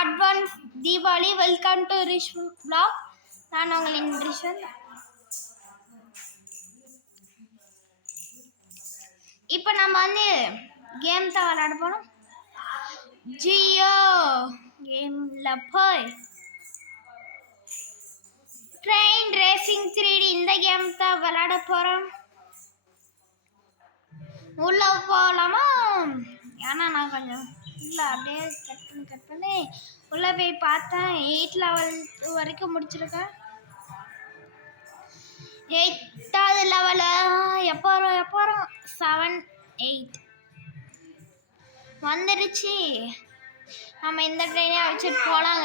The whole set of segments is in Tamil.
Advance Deepavali. Welcome to Rishwan vlog. நான் உங்களின் ரிஷ்வன். இப்போ நம்ம வந்து கேம் தான் விளையாட போறோம். ஜியோ கேம்ல போய் ட்ரெயின் ரேசிங் 3D இந்த கேம் தான் விளையாட போறோம். உள்ள போகலாமா? ஏன்னா நான் கொஞ்சம் இல்லை அப்படியே கட் பண்ணி உள்ளே போய் பார்த்தேன். 8 லெவல் வரைக்கும் முடிச்சிருக்கேன். 8வது லெவலில் எப்போ வரும் 7 8 வந்துடுச்சு. நம்ம இந்த ட்ரெயினே வச்சுட்டு போகலாம்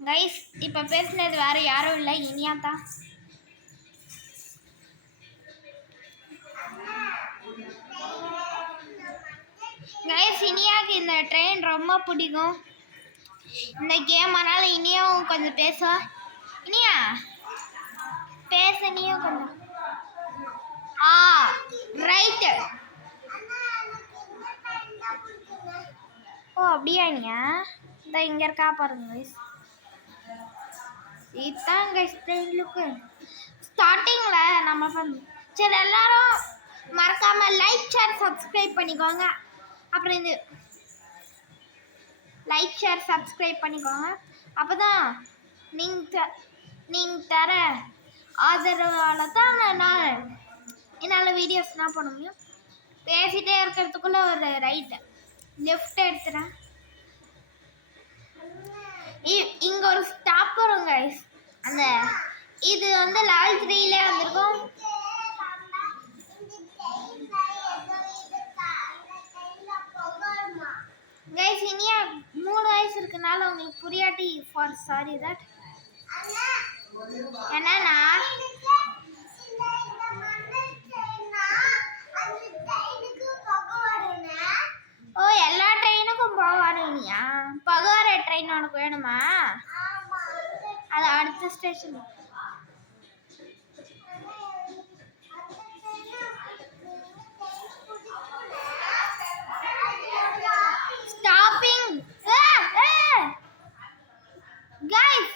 கைஸ். இப்போ பேசினது வேறு யாரும் இல்லை, இனியா தான். கைஸ், இனியாவுக்கு இந்த ட்ரெயின் ரொம்ப பிடிக்கும். இந்த கேம் ஆனால இனியாவும் கொஞ்சம் பேச. இனியா பேச, நீயும் கொஞ்சம். ரைட்டு. ஓ அப்படியா? இனியா இந்த இங்கே இருக்கா பாருங்க கைஸ். இதுதான் கைஸ் ட்ரெயினுக்கு ஸ்டார்டிங்கில் நம்ம பண்ணோம். சரி, எல்லாரும் மறக்காமல் லைக் ஷேர் சப்ஸ்கிரைப் பண்ணிக்கோங்க. அப்புறம் இது லைக் ஷேர் சப்ஸ்கிரைப் பண்ணிக்கோங்க. அப்போ தான் நீங்கள் தர ஆதரவால் தான் என்னால் வீடியோஸ்லாம் பண்ண முடியும். பேசிகிட்டே இருக்கிறதுக்குள்ளே ஒரு ரைட்டு லெஃப்ட் எடுத்துகிறேன். இங்கே ஒரு ஸ்டாப் வரும் கைஸ். அந்த இது வந்து லெவல் 3லே வந்திருக்கும். கைஸ், இனியா 3 வயசு இருக்கனால உங்களுக்கு புரியாட்டி ஃபார் சாரி தட். என்னன்னா ஓ எல்லா ட்ரெயினுக்கும் போவானு. இனியா பகவார ட்ரெயின் உனக்கு வேணுமா? அது அடுத்த ஸ்டேஷன். Stopping guys.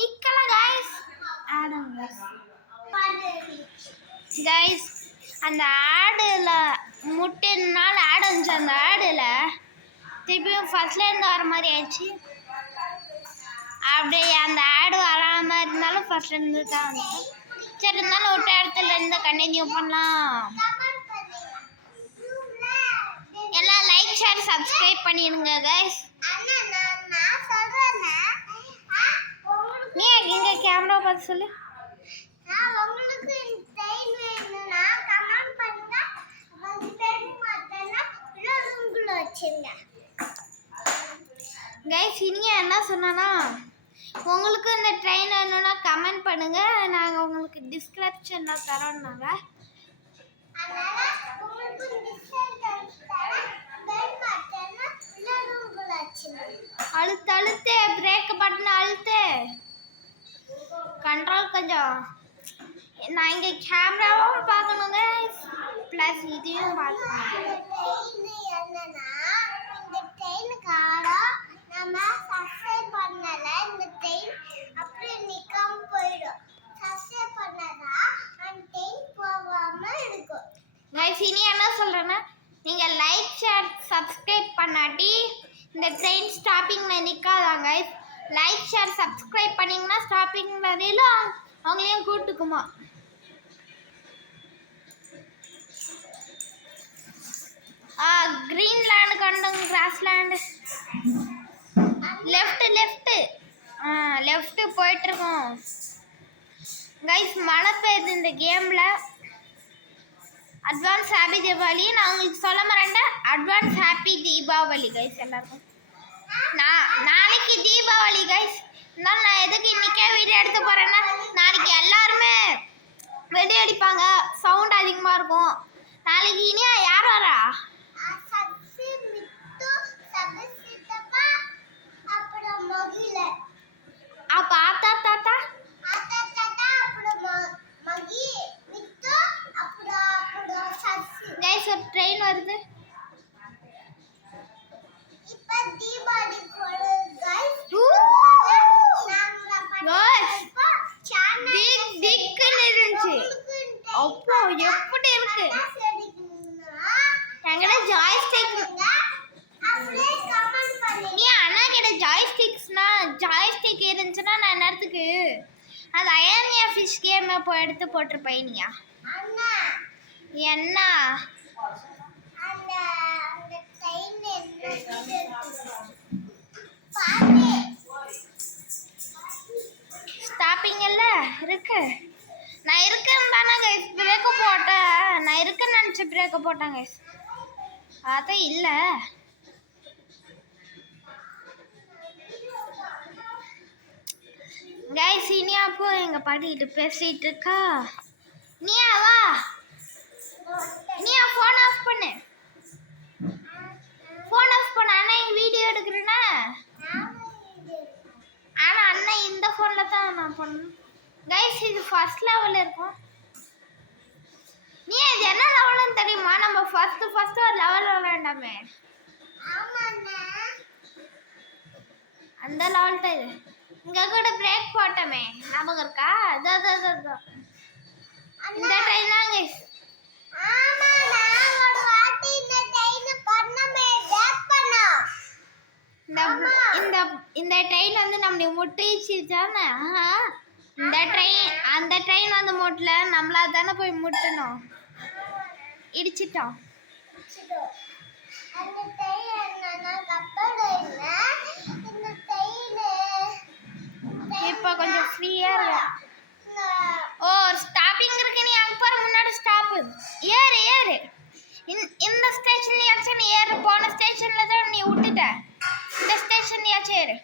நிக்கல கைஸ். ஆடுங்க கைஸ். அந்த ஆடுல முட்டினால ஆடு வந்துச்சு. அந்த ஆடுல திருப்பியும் ஃபர்ஸ்ட்லேருந்து வர மாதிரி ஆயிடுச்சு. அப்படியே அந்த ஆடு வராமல் இருந்தாலும் ஃபர்ஸ்ட்லேருந்து தான் வந்துச்சு. சரி, இருந்தாலும் விட்ட இடத்துல இருந்து கண்டினியூ பண்ணலாம். எல்லாம் லைக் ஷேர் சப்ஸ்கிரைப் பண்ணிடுங்க கைஸ். நீ எங்க கேமரா பார்த்து சொல்லு. கைஸ், இனியா என்ன சொன்னா, உங்களுக்கு இந்த ட்ரெயின் வேணும்னா கமெண்ட் பண்ணுங்க, நாங்கள் உங்களுக்கு டிஸ்கிரிப்ஷனில் தரோம்னாங்க. அழுத்து பிரேக் பட்டன் அழுத்து. கண்ட்ரோல் கொஞ்சம். நான் இங்கே கேமராவும் பார்க்கணுங்க ப்ளஸ் இதையும் பார்க்கணும். இனி என்ன சொல்றேன்னா, நீங்க லைக் ஷேர் சப்ஸ்கிரைப் பண்ணாட்டி இந்த ட்ரெயின் ஸ்டாப்பிங்ல நிக்காதாங்க. லைக் ஷேர் சப்ஸ்கிரைப் பண்ணீங்கன்னா ஸ்டாப்பிங்ல அவங்களையும் கூட்டுக்குமா. கிரீன்லேண்ட் கண்டோம், கிராஸ்லேண்ட். லெஃப்ட் போயிட்டு இருக்கோம் கைஸ். மழை பெய்யுது இந்த கேம்ல. Advance happy Deepavali. நான் உங்களுக்கு சொல்ல மறந்தேன், அட்வான்ஸ் ஹாப்பி தீபாவளி கைஸ் எல்லாருக்கும். நாளைக்கு தீபாவளி கைஸ். இருந்தாலும் நான் எதுக்கு இன்னைக்கே வீடியோ எடுத்து போறேன்னா, நாளைக்கு எல்லாருமே வெடி அடிப்பாங்க, சவுண்ட் அதிகமாக இருக்கும். நாளைக்கு இனியா யார் வரா? அப்ப ஆத்தா தாத்தா கைஸ். ஒரு ட்ரெயின் வருது. இருக்குன்னு இருந்துச்சு. அப்போ எப்படி இருக்கு? என்கிட்ட ஜாய்ஸ்டிக். நீ அண்ணா கிட்ட ஜாய்ஸ்டிக் இருந்துச்சுன்னா நான் நேரத்துக்கு அது அயர்னியா ஃபிஷ் கேம் இப்போ எடுத்து போட்டிருப்பேன். நீயா என்ன ஸ்டாப்பிங்கல்ல இருக்கு. நான் இருக்கேன்னு தானே கைஸ் பிரேக்க போட்டேன். நான் இருக்கேன்னு நினச்சி பிரேக்க போட்டேன் கைஸ். அதான் இல்லை. கைஸ் இனியா அப்போ எங்க பாட்டிகிட்ட பேசிட்டு இருக்கா. நீயா வா, நீயா ஃபோன் ஆஃப் பண்ணு. ஃபோன் ஆஃப் பண்ண. அண்ணா எங்க வீடியோ எடுக்கிறேன்னா. ஆனா அண்ணா இந்த ஃபோன்ல தான் நான் பண்ணேன். கைஸ் இது ஃபர்ஸ்ட் லெவல் இருக்கும். நீ இது என்ன லெவல்னு தெரியுமா? நம்ம ஃபர்ஸ்ட் ஒரு லெவல் விளையாண்டாமே, அந்த லெவல் தான் இது. இங்க கூட பிரேக் போட்டோமே, ஞாபகம் இருக்கா? இந்த ட்ரெயின் தான் கைஸ். இந்த ட்ரெயின் வந்து நம்மளை முட்டிச்சு தானே. அந்த ட்ரெயின் வந்து முட்டல, நம்மளா தானே போய் முட்டணும். இடிச்சிட்டோம். இப்போ கொஞ்சம் ஃப்ரீயா இருக்கு. ஓ ஸ்டாப்பிங் இருக்கு. நீ அங்க பாரு, முன்னாடி ஸ்டாப். ஏறு. இந்த ஸ்டேஷன்லயாச்சும் நீ ஏறு. போன ஸ்டேஷன்ல தான் நீ விட்டுட்ட. இந்த ஸ்டேஷன்லயாச்சும் ஏறு.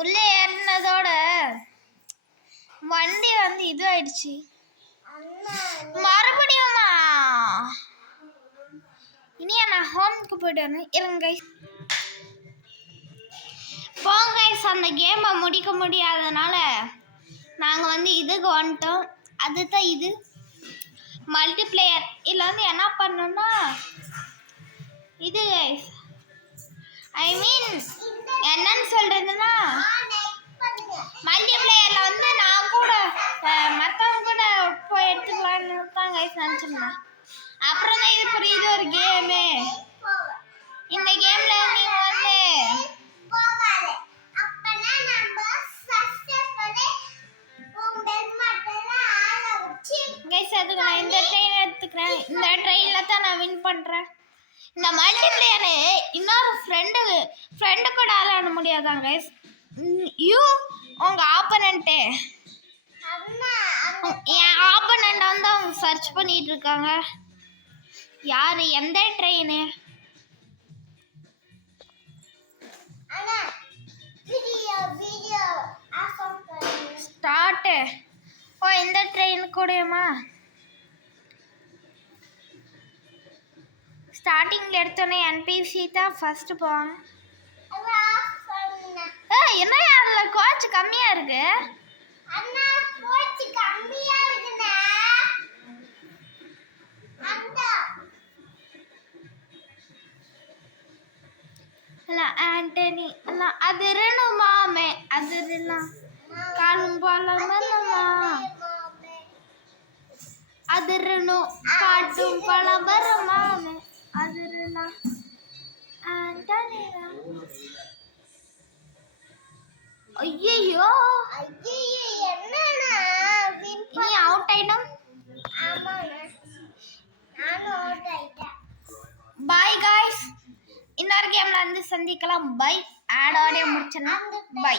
உள்ளே ஏறினதோட வண்டி வந்து இது ஆயிடுச்சு. மறுபடியுமா? இனியா நான் ஹோம்க்கு போயிட்டு வரேன். இருங்க கைஸ். போங்க கைஸ், அந்த கேமை முடிக்க முடியாதனால நாங்கள் வந்து இதுக்கு வந்துட்டோம். அதுதான் இது மல்டிப்ளேயர். இதில் வந்து என்ன பண்ணோம்னா இது கைஸ், ஐ மீன் என்னன்னு சொல்றதுன்னா மல்டிப்ளேயர்ல வந்து நான் கூட மற்றவங்க கூட போய் எடுத்துக்கலான்னு தான் கைஸ் நினச்சிருந்தேன். அப்புறம் தான் இது புரியுது ஒரு கேமு. இந்த கேம்ல நீங்க வந்து கைஸ் அதுக்கு நான் இந்த ட்ரெயின் எடுத்துக்கிறேன். இந்த ட்ரெயின்ல தான் நான் வின் பண்றேன். இந்த மல்டிப்ளேயரு இன்னொரு ஃப்ரெண்டு கூட விளையாட முடியாதான் கைஸ். உங்க ஆப்பனண்ட்டு என் ஆப்பனண்ட் வந்து அவங்க சர்ச் பண்ணிட்டு இருக்காங்க. யாரு எந்த ட்ரெயின் ஸ்டார்ட்? ஓ இந்த ட்ரெயின் கூடயுமா? ஸ்டார்டிங்ல எடுத்தோன்னே என்பிசி தான் ஃபர்ஸ்ட் போவாங்க. என்ன அதுல கோச் கம்மியா இருக்கு. ஆண்டனி அதிரணுமாமே, அதிரலாம் காணும் போல மனமா, அதிரணும் காட்டும் பழம் வருமாமே, அதிரலாம் ஆண்டனி. ஐயோ நீ அவுட் ஆயிடும். பாய் காய்ஸ், இன்னொரு கேம்ல வந்து சந்திக்கலாம். பை. ஆடோட முடிச்சனா. பை.